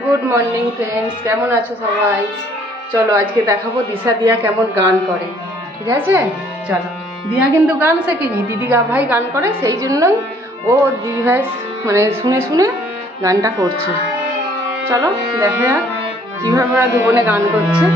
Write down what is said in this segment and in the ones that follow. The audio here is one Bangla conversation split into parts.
গুড মর্নিং ফ্রেন্ডস, কেমন আছো সবাই? চলো আজকে দেখাবো দিশা দিয়া কেমন গান করে। ঠিক আছে, চলো। দিয়া কিন্তু গান শেখেনি, দিদি ভাই গান করে, সেই জন্যই ও দিদি ভাই মানে শুনে শুনে গানটা করছে। চলো দেখা যাক কীভাবে ওরা দু বোনে গান করছে।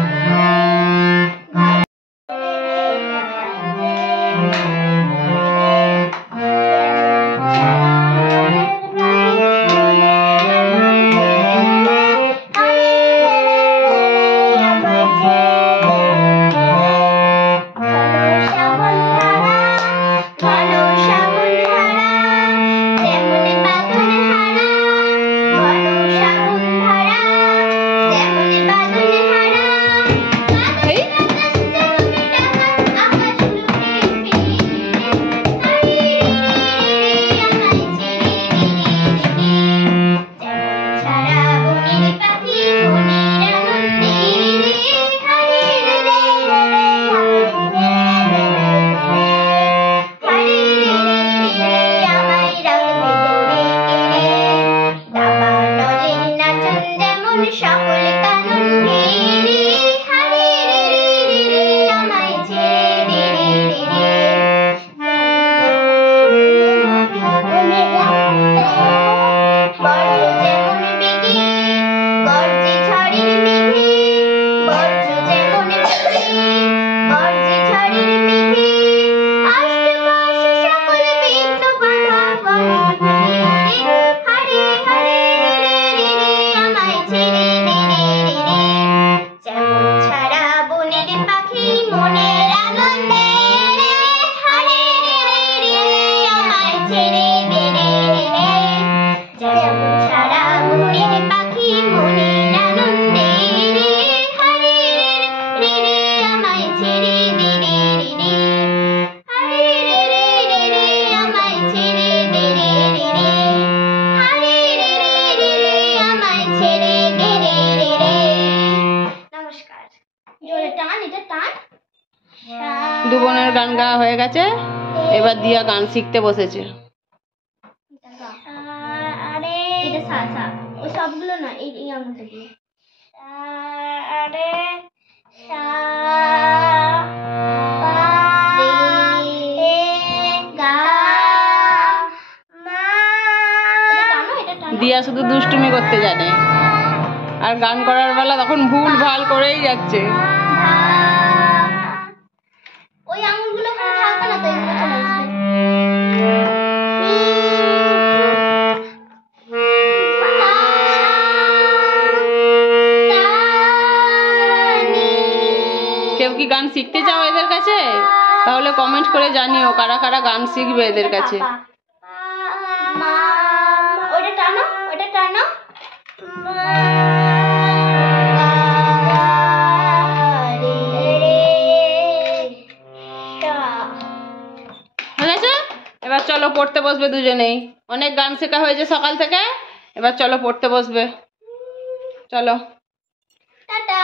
দু বোনের গান গাওয়া হয়ে গেছে, এবার দিয়া গান শিখতে বসেছে। সবগুলো না, এই দিয়া শুধু দুষ্টুমি করতে জানে, আর গান করার বেলা তখন ভুল ভাল করেই যাচ্ছে। ওই আঙুলগুলো থাকবে না, তো এগুলো চলে আসবে। কেউ কি গান শিখতে চাও এদের কাছে? তাহলে কমেন্ট করে জানিও কারা কারা গান শিখবে এদের কাছে। ওটা টানো, ওটা টানো। এবার চলো পড়তে বসবে দুজনেই। অনেক গান শেখা হয়েছে সকাল থেকে, এবার চলো পড়তে বসবে। চলো, টাটা।